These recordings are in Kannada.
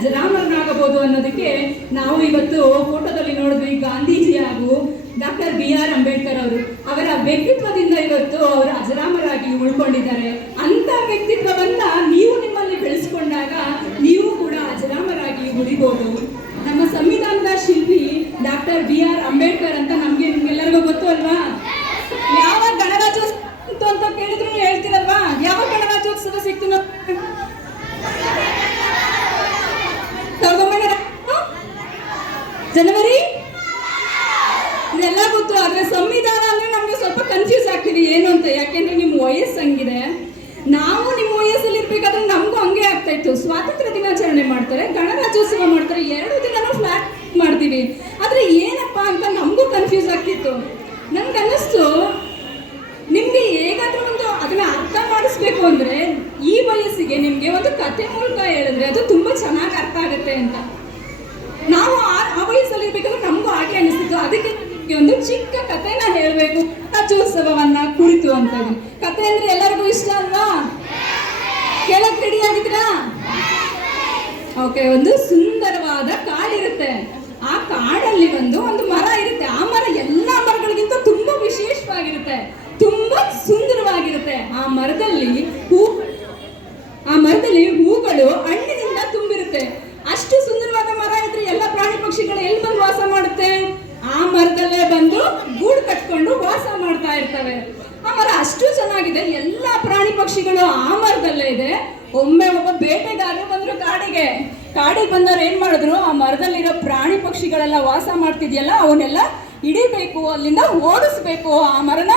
ಅಜರಾಮರನಾಗಬಹುದು ಅನ್ನೋದಕ್ಕೆ ನಾವು ಇವತ್ತು ಫೋಟೋದಲ್ಲಿ ನೋಡಿದ್ವಿ ಗಾಂಧೀಜಿ ಹಾಗೂ ಡಾಕ್ಟರ್ BR ಅಂಬೇಡ್ಕರ್ ಅವರ ವ್ಯಕ್ತಿತ್ವದಿಂದ ಇವತ್ತು ಅವರು ಅಜರಾಮರಾಗಿ ಉಳ್ಕೊಂಡಿದ್ದಾರೆ. ಅಂತ ವ್ಯಕ್ತಿತ್ವವನ್ನ ನೀವು ನಿಮ್ಮಲ್ಲಿ ಬೆಳೆಸ್ಕೊಂಡಾಗ ನೀವು ಕೂಡ ಅಜರಾಮರಾಗಿ ಉಳಿಬಹುದು. ನಮ್ಮ ಸಂವಿಧಾನದ ಶಿಲ್ಪಿ ಡಾಕ್ಟರ್ BR ಅಂಬೇಡ್ಕರ್ ಅಂತ ನಿಮ್ಗೆಲ್ಲರಿಗೂ ಗೊತ್ತು ಅಲ್ವಾ? ಯಾವ ಗಣರಾಜ್ಯೋತ್ಸವ ಅಂತ ಕೇಳಿದ್ರು ಹೇಳ್ತೀರಲ್ವಾ? ಯಾವ ಗಣರಾಜ್ಯೋತ್ಸವ ಸಿಕ್ತು? ಜನವರಿ ಇದೆಲ್ಲ ಗೊತ್ತು. ಆದ್ರೆ ಸಂವಿಧಾನ ಅಂದ್ರೆ ನಮ್ಗೆ ಸ್ವಲ್ಪ ಕನ್ಫ್ಯೂಸ್ ಆಗ್ತೀವಿ ಏನು ಅಂತ. ಯಾಕೆಂದ್ರೆ ನಿಮ್ಮ ವಯಸ್ಸು ಹಂಗಿದೆ. ನಾವು ನಿಮ್ಮ ವಯಸ್ಸಲ್ಲಿ ಇರ್ಬೇಕಾದ್ರೆ ನಮಗೂ ಹಂಗೆ ಆಗ್ತಾ ಇತ್ತು. ಸ್ವಾತಂತ್ರ್ಯ ದಿನಾಚರಣೆ ಮಾಡ್ತಾರೆ, ಗಣರಾಜ್ಯೋತ್ಸವ ಮಾಡ್ತಾರೆ, 2 ದಿನನೂ ಫ್ಲಾಟ್ ಮಾಡ್ತೀವಿ. ಆದ್ರೆ ಏನಪ್ಪಾ ಅಂತ ನಮಗೂ ಕನ್ಫ್ಯೂಸ್ ಆಗ್ತಿತ್ತು. ನನ್ಗೆ ಅನ್ನಿಸ್ತು ನಿಮ್ಗೆ ಹೇಗಾದ್ರೂ ಒಂದು ಅದನ್ನ ಅರ್ಥ ಮಾಡಿಸ್ಬೇಕು ಅಂದ್ರೆ ಈ ವಯಸ್ಸಿಗೆ ನಿಮ್ಗೆ ಒಂದು ಕತೆ ಮೂಲಕ ಹೇಳಿದ್ರೆ ಅದು ತುಂಬಾ ಚೆನ್ನಾಗಿ ಅರ್ಥ ಆಗುತ್ತೆ ಅಂತ. ನಾವು ಆ ವಯಸ್ಸಲ್ಲಿ ಇರ್ಬೇಕಾದ್ರೆ ನಮಗೂ ಹಾಗೆ ಅನಿಸ್ತಿತ್ತು. ಅದಕ್ಕೆ ನಿಮ್ಗೆ ಒಂದು ಚಿಕ್ಕ ಕಥೆನ ಹೇಳಬೇಕು ರಾಜ್ಯೋತ್ಸವವನ್ನ ಕುರಿತು ಅಂತ. ಕತೆ ಅಂದ್ರೆ ಎಲ್ಲರಿಗೂ ಇಷ್ಟ ಅಲ್ವಾ? ಕೇಳಕ್ ರೆಡಿ ಆಗಿದ್ರಾ? ಓಕೆ. ಒಂದು ಸುಂದರವಾದ ಕಾಡಿರುತ್ತೆ. ಆ ಕಾಡಲ್ಲಿ ಒಂದು ಮರ ಇರುತ್ತೆ. ಆ ಮರ ಎಲ್ಲಾ ಮರಗಳಿಗಿಂತ ತುಂಬಾ ವಿಶೇಷವಾಗಿರುತ್ತೆ, ತುಂಬಾ ಸುಂದರವಾಗಿರುತ್ತೆ. ಆ ಮರದಲ್ಲಿ ಹೂಗಳು ಹಣ್ಣಿನಿಂದ ತುಂಬಿರುತ್ತೆ. ಅಷ್ಟು ಸುಂದರವಾದ ಮರ ಇದ್ರೆ ಎಲ್ಲ ಪ್ರಾಣಿ ಪಕ್ಷಿಗಳು ಎಲ್ಲಿ ಬಂದು ವಾಸ ಮಾಡುತ್ತೆ? ಆ ಮರದಲ್ಲೇ ಬಂದು ಗೂಡು ಕಟ್ಕೊಂಡು ವಾಸ ಮಾಡ್ತಾ ಇರ್ತವೆ. ಆ ಮರ ಅಷ್ಟು ಚೆನ್ನಾಗಿದೆ. ಎಲ್ಲ ಪ್ರಾಣಿ ಪಕ್ಷಿಗಳು ಆ ಮರದಲ್ಲೇ ಇದೆ. ಒಮ್ಮೆ ಒಬ್ಬ ಬೇಟೆಗಾರರು ಬಂದ್ರು ಕಾಡಿಗೆ ಬಂದವ್ರು ಏನ್ ಮಾಡಿದ್ರು, ಆ ಮರದಲ್ಲಿರೋ ಪ್ರಾಣಿ ಪಕ್ಷಿಗಳೆಲ್ಲ ವಾಸ ಮಾಡ್ತಿದ್ಯಲ್ಲ ಅವನ್ನೆಲ್ಲ ಹಿಡಿಬೇಕು, ಅಲ್ಲಿಂದ ಓಡಿಸ್ಬೇಕು, ಆ ಮರನ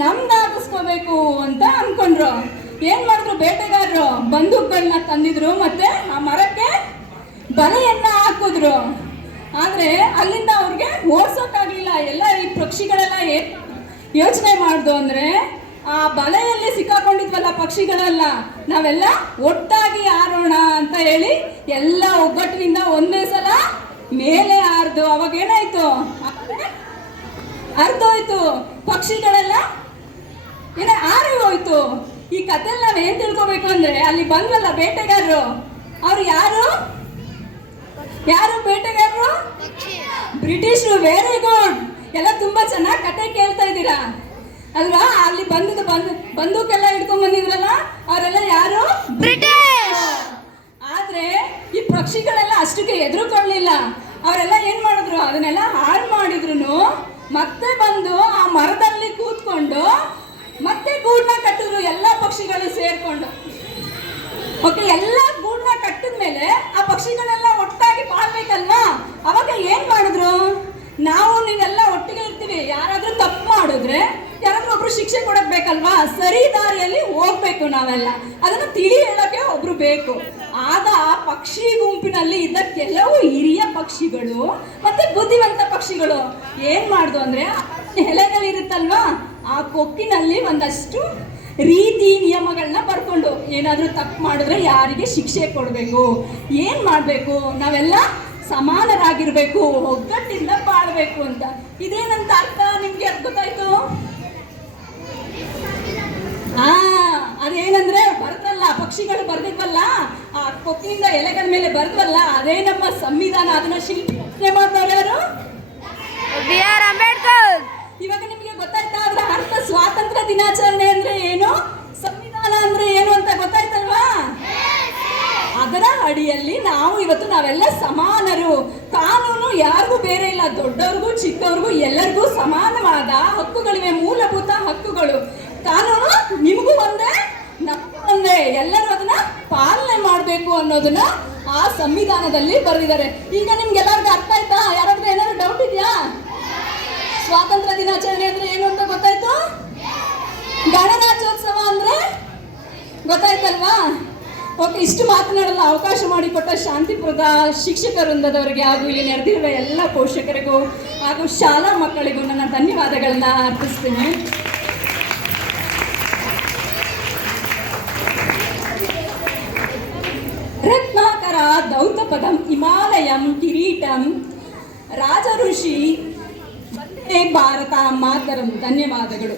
ನಮ್ದಾಗಿಸ್ಕೋಬೇಕು ಅಂತ ಅನ್ಕೊಂಡ್ರು. ಏನ್ ಮಾಡಿದ್ರು ಬೇಟೆಗಾರರು? ಬಂದೂಕುಗಳನ್ನ ತಂದಿದ್ರು, ಮತ್ತೆ ಆ ಮರಕ್ಕೆ ಬಲೆಯನ್ನ ಹಾಕಿದ್ರು. ಆದ್ರೆ ಅಲ್ಲಿಂದ ಅವ್ರಿಗೆ ಓಡ್ಸೋಕ್ಕಾಗ್ಲಿಲ್ಲ. ಎಲ್ಲ ಈ ಪಕ್ಷಿಗಳೆಲ್ಲ ಯೋಚನೆ ಮಾಡ್ದು ಅಂದ್ರೆ ಆ ಬಲೆಯಲ್ಲಿ ಸಿಕ್ಕಾಕೊಂಡಿದ್ವಲ್ಲ ಪಕ್ಷಿಗಳೆಲ್ಲ, ನಾವೆಲ್ಲ ಒಟ್ಟಾಗಿ ಹಾರೋಣ ಅಂತ ಹೇಳಿ ಎಲ್ಲ ಒಗ್ಗಟ್ಟಿನಿಂದ ಒಂದೇ ಸಲ ಮೇಲೆ ಹಾರ್ದು. ಅವಾಗ ಏನಾಯ್ತು? ಅರ್ಧೋಯ್ತು. ಪಕ್ಷಿಗಳೆಲ್ಲ ಹಾರಿ ಹೋಯ್ತು. ಈ ಕಥೆಯಲ್ಲಿ ನಾವ್ ಏನ್ ತಿಳ್ಕೊಬೇಕು ಅಂದ್ರೆ, ಅಲ್ಲಿ ಬಂದ್ವಲ್ಲ ಬೇಟೆಗಾರರು, ಅವ್ರು ಯಾರು ಬೇಟೆಗಾರರು? ಬ್ರಿಟಿಷರು. Very good. ಎಲ್ಲ ತುಂಬಾ ಚೆನ್ನಾಗಿ ಕತೆ ಕೇಳ್ತಾ ಇದ್ದೀರಾ ಅಲ್ವಾ? ಅಲ್ಲಿ ಬಂದೂಕೆಲ್ಲ ಹಿಡ್ಕೊಂಡ್ ಬಂದಿದ್ರಲ್ಲ ಅವರೆಲ್ಲ ಯಾರು? ಬ್ರಿಟಿಷ್. ಆದ್ರೆ ಈ ಪಕ್ಷಿಗಳೆಲ್ಲ ಅಷ್ಟಕ್ಕೆ ಎದುರುಕೊಳ್ಳಿಲ್ಲ. ಅವರೆಲ್ಲ ಏನ್ ಮಾಡಿದ್ರು, ಅದನ್ನೆಲ್ಲ ಹಾಳು ಮಾಡಿದ್ರು ಮತ್ತೆ ಬಂದು ಆ ಮರದಲ್ಲಿ ಕೂತ್ಕೊಂಡು ಮತ್ತೆ ಗೂಡ್ನ ಕಟ್ಟಿದ್ರು ಎಲ್ಲ ಪಕ್ಷಿಗಳು ಸೇರ್ಕೊಂಡು. ಓಕೆ. ಎಲ್ಲ ಗೂಡ್ನ ಕಟ್ಟಿದ್ಮೇಲೆ ಆ ಪಕ್ಷಿಗಳೆಲ್ಲ ಒಟ್ಟಾಗಿ ಬಾಳ್ಬೇಕಲ್ವಾ? ಅವಾಗ ಏನ್ ಮಾಡಿದ್ರು, ನಾವು ನೀವೆಲ್ಲ ಒಟ್ಟಿಗೆ ಇರ್ತೀವಿ, ಯಾರಾದ್ರೂ ತಪ್ಪು ಮಾಡಿದ್ರೆ ಯಾರಾದ್ರೂ ಒಬ್ರು ಶಿಕ್ಷೆ ಕೊಡಕ್ ಬೇಕಲ್ವಾ? ಸರಿ ದಾರಿಯಲ್ಲಿ ಹೋಗ್ಬೇಕು ನಾವೆಲ್ಲ. ಅದನ್ನ ತಿಳಿ ಹೇಳಕ್ಕೆ ಒಬ್ರು ಬೇಕು. ಆಗ ಆ ಪಕ್ಷಿ ಗುಂಪಿನಲ್ಲಿ ಇದ್ದ ಕೆಲವು ಹಿರಿಯ ಪಕ್ಷಿಗಳು ಮತ್ತೆ ಬುದ್ಧಿವಂತ ಪಕ್ಷಿಗಳು ಏನ್ ಮಾಡ್ದು ಅಂದ್ರೆ, ಎಲೆಗಳಿರುತ್ತಲ್ವಾ ಆ ಕೊಕ್ಕಿನಲ್ಲಿ ಒಂದಷ್ಟು ರೀತಿ ನಿಯಮಗಳನ್ನ ಬರ್ಕೊಂಡು, ಏನಾದ್ರೂ ತಪ್ಪು ಮಾಡಿದ್ರೆ ಯಾರಿಗೆ ಶಿಕ್ಷೆ ಕೊಡಬೇಕು, ಏನ್ ಮಾಡ್ಬೇಕು, ನಾವೆಲ್ಲ ಸಮಾನರಾಗಿರ್ಬೇಕು, ಒಗ್ಗಟ್ಟಿಂದ ಬಾಳ್ಬೇಕು ಅಂತ. ಇದೇನಂತ ಅರ್ಥ ನಿಮ್ಗೆ ಗೊತ್ತಾಯ್ತು? ಅದೇನಂದ್ರೆ ಬರ್ತಲ್ಲ, ಪಕ್ಷಿಗಳು ಬರ್ದಿದ್ವಲ್ಲ ಆ ಕೊಕ್ಕಿನಿಂದ ಎಲೆಗಳ ಮೇಲೆ ಬರ್ದ್ವಲ್ಲ, ಅದೇ ನಮ್ಮ ಸಂವಿಧಾನ. ಅದನ್ನ ಶಿಲ್ಪಿ ಮಾಡ್ತಾರೆ ಯಾರು? BR ಅಂಬೇಡ್ಕರ್. ಇವಾಗ ನಿಮ್ಗೆ ಗೊತ್ತಾಯ್ತಾ ಅದ್ರ ಅರ್ಥ? ಸ್ವಾತಂತ್ರ್ಯ ದಿನಾಚರಣೆ ಅಂದ್ರೆ ಏನು, ಸಂವಿಧಾನ ಅಂದ್ರೆ ಏನು ಅಂತ ಗೊತ್ತಾಯ್ತಲ್ವಾ? ಅದರ ಅಡಿಯಲ್ಲಿ ನಾವೆಲ್ಲ ಸಮಾನರು. ಕಾನೂನು ಯಾರಿಗೂ ಬೇರೆ ಇಲ್ಲ, ದೊಡ್ಡವ್ರಿಗೂ ಚಿಕ್ಕವ್ರಿಗೂ ಎಲ್ಲರಿಗೂ ಸಮಾನವಾದ ಹಕ್ಕುಗಳಿವೆ, ಮೂಲಭೂತ ಹಕ್ಕುಗಳು. ಕಾನೂನು ನಿಮಗೂ ಒಂದೇ, ನಮಗೂ ಒಂದೇ, ಎಲ್ಲರೂ ಅದನ್ನ ಪಾಲನೆ ಮಾಡಬೇಕು ಅನ್ನೋದನ್ನ ಆ ಸಂವಿಧಾನದಲ್ಲಿ ಬರೆದಿದ್ದಾರೆ. ಈಗ ನಿಮ್ಗೆಲ್ಲರಿಗೂ ಅರ್ಥ ಆಯ್ತಾ? ಯಾರಾದ್ರೂ ಏನಾದ್ರು ಡೌಟ್ ಇದೆಯಾ? ಸ್ವಾತಂತ್ರ್ಯ ದಿನಾಚರಣೆ ಅಂದ್ರೆ ಏನು ಅಂತ ಗೊತ್ತಾಯ್ತು? ಗಣರಾಜ್ಯೋತ್ಸವ ಅಂದ್ರೆ ಗೊತ್ತಾಯ್ತಲ್ವಾ? ಓಕೆ. ಇಷ್ಟು ಮಾತನಾಡಲು ಅವಕಾಶ ಮಾಡಿಕೊಟ್ಟ ಶಾಂತಿಪುರದ ಶಿಕ್ಷಕ ವೃಂದದವರಿಗೆ ಹಾಗೂ ಇಲ್ಲಿ ನೆರೆದಿರುವ ಎಲ್ಲ ಪೋಷಕರಿಗೂ ಹಾಗೂ ಶಾಲಾ ಮಕ್ಕಳಿಗೂ ನನ್ನ ಧನ್ಯವಾದಗಳನ್ನ ಅರ್ಪಿಸ್ತೀನಿ. ರತ್ನಾಕರ ದೌತಪದಂ ಹಿಮಾಲಯಂ ಕಿರೀಟಂ ರಾಜಋಷಿ ವಂದೇ ಭಾರತ ಮಾತರಂ. ಧನ್ಯವಾದಗಳು.